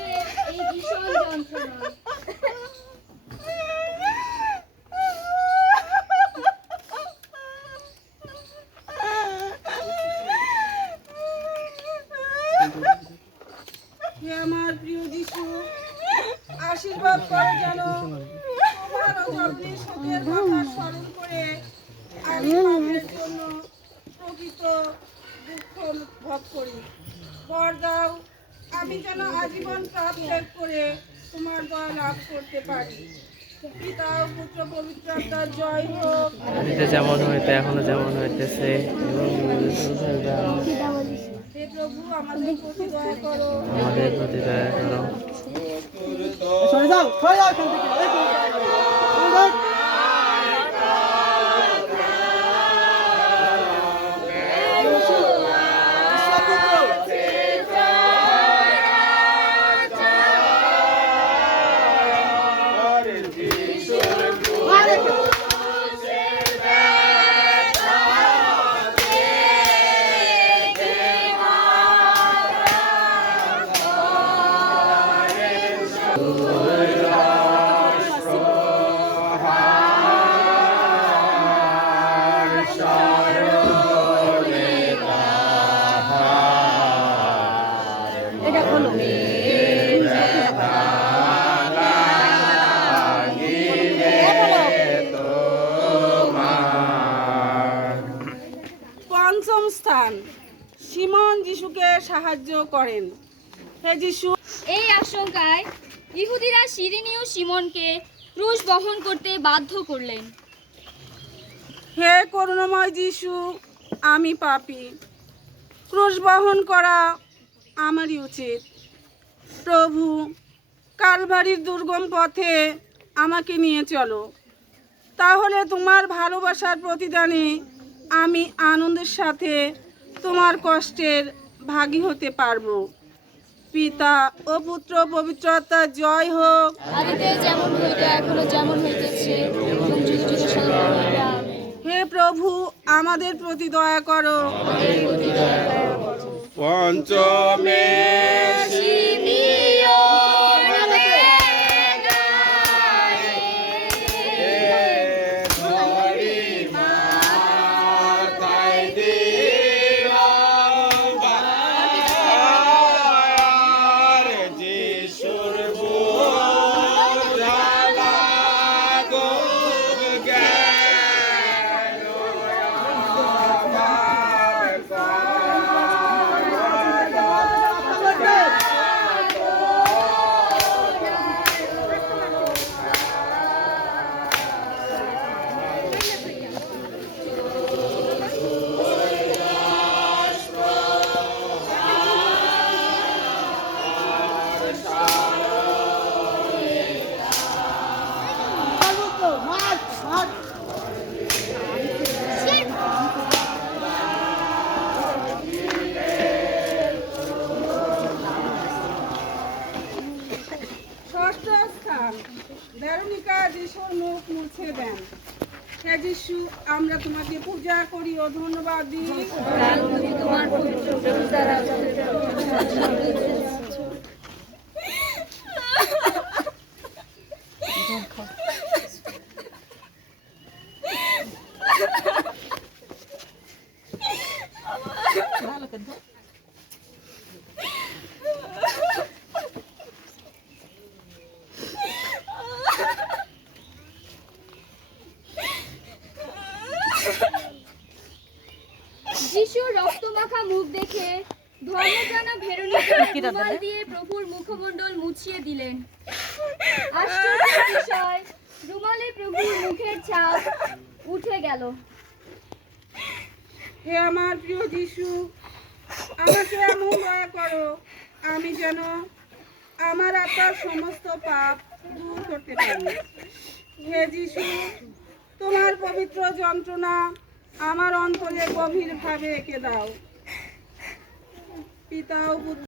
হচ্ছে এই ভীষণ যন্ত্রণা। হে আমার প্রিয় যিশু, আশীর্বাদ করো যেন তোমার যত্নের শোকের কথা স্মরণ করে আমি পাপের জন্য প্রকৃত দুঃখ ভোগ করি। বর দাও আমি যেন আজীবন পাপ ত্যাগ করে তোমার দয়া লাভ করতে পারি। পিতা ও পুত্র পবিত্র আত্মার জয় হোক। আদিতে যেমন হইতে এখনো যেমন হইতেছে হে প্রভু আমাদের প্রতি দয়া করো। আমাদের প্রতি দয়া করো। সরে যাও এখান থেকে পঞ্চম স্থান, সিমন যিশুকে সাহায্য করেন। হে যিশু, এই আশঙ্কায় ইহুদিরা সিরিনীয় সিমনকে ক্রুশ বহন করতে বাধ্য করলেন। হে করুণাময় যিশু, আমি পাপী, ক্রুশ বহন করা আমারই উচিত। প্রভু, কালভারির দুর্গম পথে আমাকে নিয়ে চলো, তাহলে তোমার ভালোবাসার প্রতিদানে আমি আনন্দের সাথে তোমার কষ্টের ভাগী হতে পারবো। পিতা ও পুত্র পবিত্র আত্মার জয় হোক। আদিতে যেমন হইতে এখনো যেমন হইতেছে এবং যুগ যুগে সর্বদা হইবে। আমেন। হে প্রভু আমাদের প্রতি দয়া করো। পঞ্চমে ষষ্ঠ স্থান, ভেরোনিকা যিশুর মুখ মুছে দেন। হে যিশু, আমরা তোমাকে পূজা করি ও ধন্যবাদ দিই। তোমার পবিত্র প্রভু দ্বারা যিশুর রক্তমাখা মুখ দেখে ধর্মপ্রাণা ভেরোনিকা রুমাল দিয়ে প্রভুর মুখমণ্ডল মুছিয়ে দিলেন। আশ্চর্যের বিষয়, রুমালে প্রভুর মুখের ছাপ উঠে গেল। হে আমার প্রিয় যিশু, আমাকে এমন দয়া করো আমি যেন আমার আত্মার সমস্ত পাপ দূর করতে পারি। হে যিশু, তোমার পবিত্র যন্ত্রণা আমার অন্তরে গভীরভাবে এঁকে দাও। পিতা ও পুত্র